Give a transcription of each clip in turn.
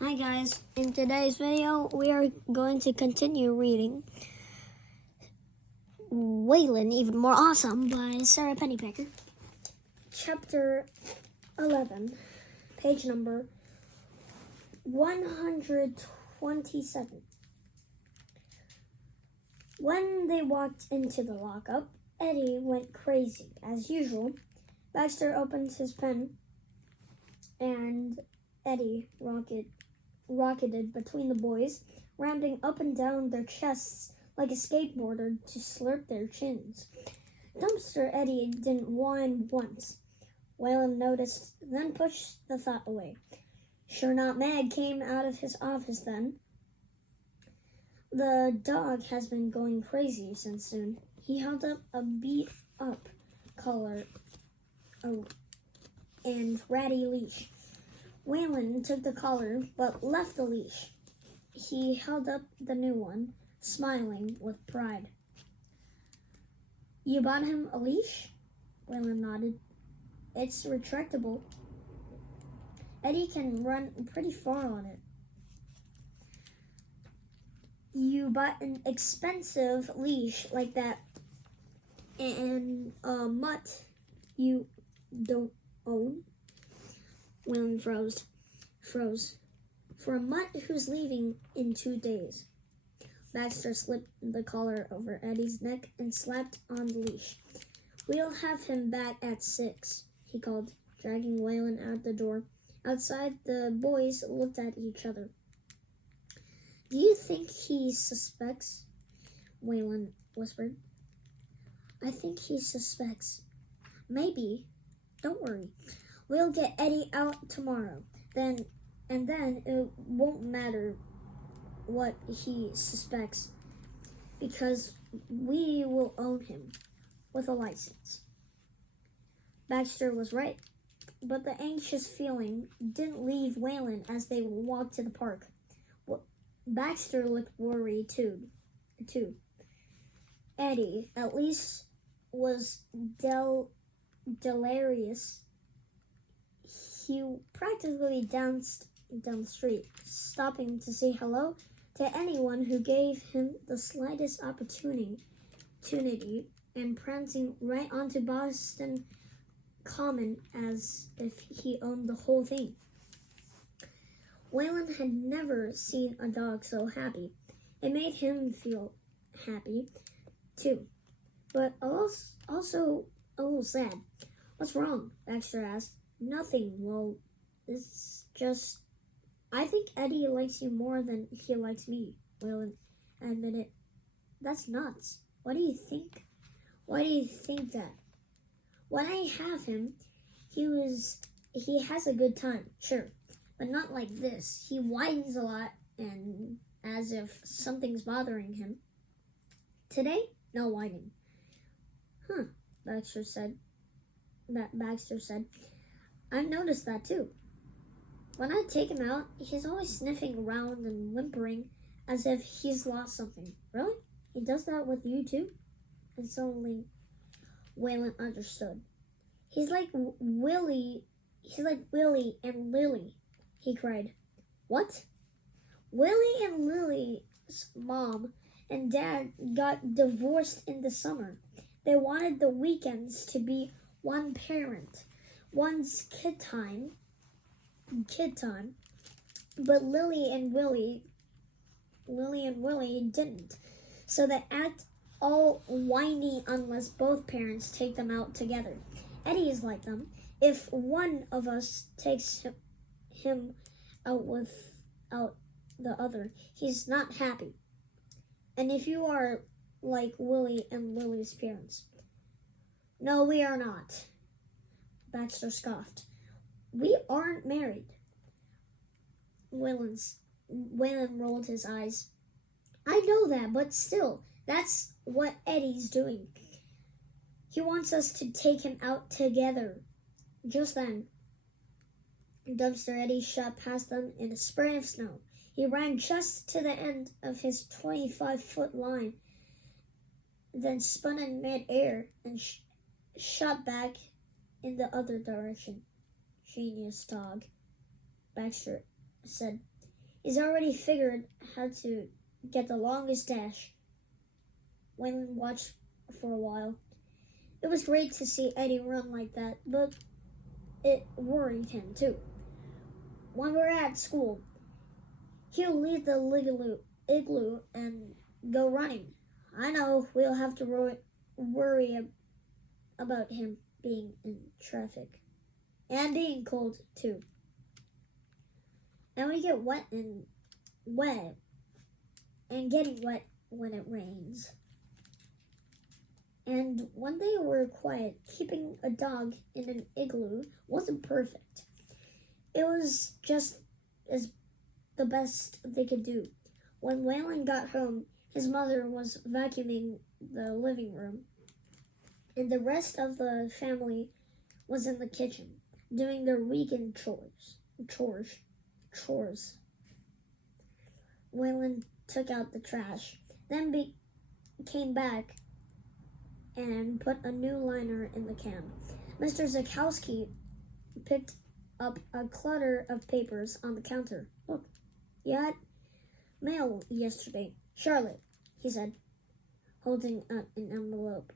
Hi guys, in today's video we are going to continue reading Waylon, Even More Awesome by Sara Pennypacker. Chapter 11, page number 127. When they walked into the lockup, Eddie went crazy. As usual, Baxter opens his pen and Eddie rocketed between the boys, ramming up and down their chests like a skateboarder to slurp their chins. Dumpster Eddie didn't whine once. Waylon noticed, then pushed the thought away. Sure Not Mag came out of his office then. The dog has been going crazy since noon. He held up a beat-up collar and ratty leash. Waylon took the collar, but left the leash. He held up the new one, smiling with pride. You bought him a leash? Waylon nodded. It's retractable. Eddie can run pretty far on it. You bought an expensive leash like that and a mutt you don't own? Waylon froze. For a mutt who's leaving in 2 days. Baxter slipped the collar over Eddie's neck and slapped on the leash. We'll have him back at 6, he called, dragging Waylon out the door. Outside, the boys looked at each other. Do you think he suspects? Waylon whispered. I think he suspects. Maybe. Don't worry. We'll get Eddie out tomorrow. Then it won't matter what he suspects because we will own him with a license. Baxter was right, but the anxious feeling didn't leave Waylon as they walked to the park. Baxter looked worried too. Eddie, at least, was delirious. He practically danced down the street, stopping to say hello to anyone who gave him the slightest opportunity, and prancing right onto Boston Common as if he owned the whole thing. Waylon had never seen a dog so happy. It made him feel happy, too, but also a little sad. What's wrong? Baxter asked. Nothing. Well, it's just... I think Eddie likes you more than he likes me, Waylon admitted. That's nuts. Why do you think that? When I have him, he has a good time, sure, but not like this. He whines a lot and as if something's bothering him. Today, no whining. Baxter said. I've noticed that too. When I take him out, he's always sniffing around and whimpering as if he's lost something. Really? He does that with you too? And suddenly, Waylon understood. He's like Willie and Lily, he cried. What? Willie and Lily's mom and dad got divorced in the summer. They wanted the weekends to be one parent, one's kid time, but Lily and Willie didn't. So they act all whiny unless both parents take them out together. Eddie is like them. If one of us takes him out without the other, he's not happy. And if you are like Willie and Lily's parents. No, we are not. Baxter scoffed. We aren't married. Waylon rolled his eyes. I know that, but still, that's what Eddie's doing. He wants us to take him out together. Just then, Dumpster Eddie shot past them in a spray of snow. He ran just to the end of his 25-foot line, then spun in mid-air and shot back in the other direction. Genius dog, Baxter said. He's already figured how to get the longest dash. Waylon watched for a while. It was great to see Eddie run like that, but it worried him too. When we're at school, he'll leave the igloo and go running. I know we'll have to worry about him being in traffic. And being cold too. And we get wet and getting wet when it rains. And one day we were quiet. Keeping a dog in an igloo wasn't perfect. It was just as the best they could do. When Waylon got home, his mother was vacuuming the living room, and the rest of the family was in the kitchen doing their weekend chores. Waylon took out the trash, then came back and put a new liner in the can. Mr. Zakowski picked up a clutter of papers on the counter. Look, you had mail yesterday. Charlotte, he said, holding up an envelope.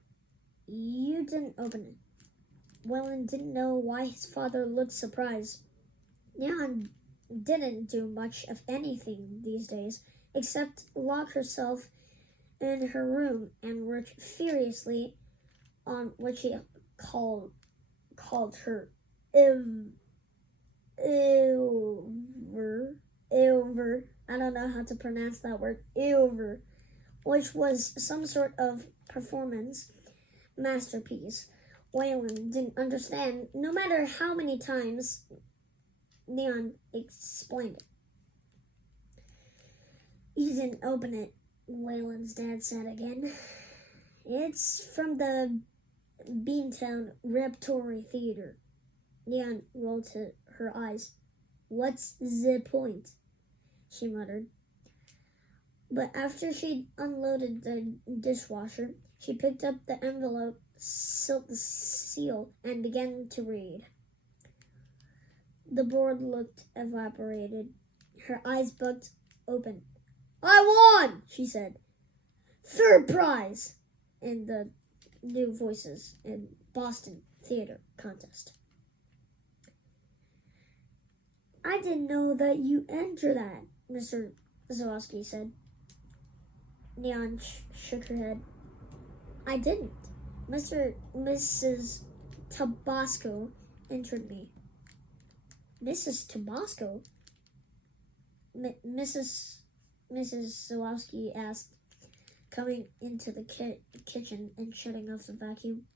You didn't open it. Waylon didn't know why his father looked surprised. Jan didn't do much of anything these days, except lock herself in her room and work furiously on what she called her ilver. I don't know how to pronounce that word, ilver, which was some sort of performance masterpiece. Waylon didn't understand, no matter how many times Leon explained it. You didn't open it, Waylon's dad said again. It's from the Beantown Repertory Theater. Leon rolled her eyes. What's the point? She muttered. But after she'd unloaded the dishwasher, she picked up the envelope, sealed the seal, and began to read. The board looked evaporated. Her eyes bugged open. I won, she said. Third prize in the New Voices in Boston Theater Contest. I didn't know that you entered that, Mr. Zawowski said. Neon shook her head. I didn't. Mrs. Tabasco entered me. Mrs. Tabasco? Mrs. Zawowski asked, coming into the kitchen and shutting off the vacuum.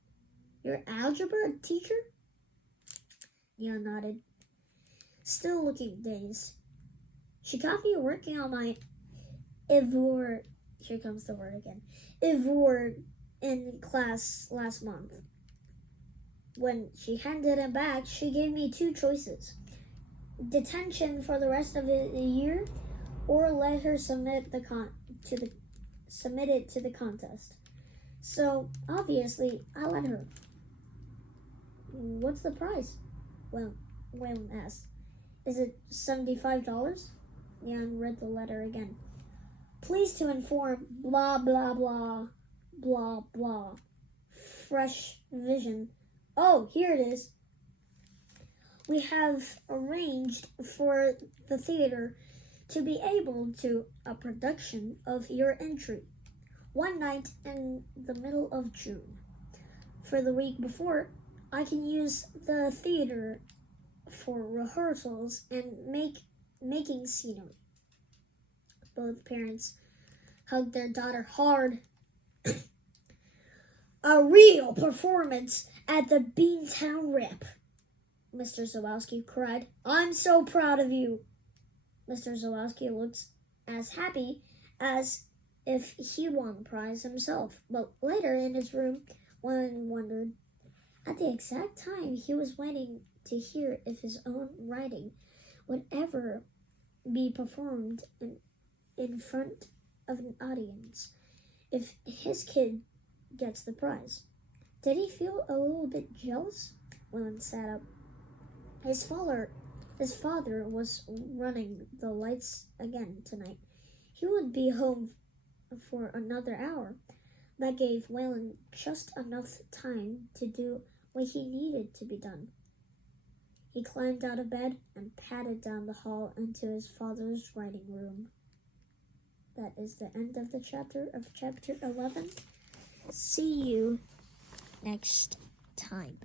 Your algebra teacher? Neon nodded, still looking dazed. She got me working on my Ivor, here comes the word again, Ivor in class last month. When she handed it back, she gave me two choices. Detention for the rest of the year, or let her submit it to the contest. So, obviously, I let her. What's the prize? Well, Waylon asked. Is it $75? Jan read the letter again. Pleased to inform, blah, blah, blah, blah, blah. Fresh vision. Oh, here it is. We have arranged for the theater to be able to a production of your entry one night in the middle of June. For the week before, I can use the theater for rehearsals and making scenery. Both parents hugged their daughter hard. A real performance at the Beantown Rep, Mr. Zawowski cried. I'm so proud of you. Mr. Zawowski looked as happy as if he won the prize himself. But later in his room, one wondered, at the exact time he was waiting to hear if his own writing would ever be performed in front of an audience, if his kid gets the prize. Did he feel a little bit jealous? Waylon sat up. His father His father was running the lights again tonight. He would be home for another hour. That gave Waylon just enough time to do what he needed to be done. He climbed out of bed and padded down the hall into his father's writing room. That is the end of the chapter 11. See you next time.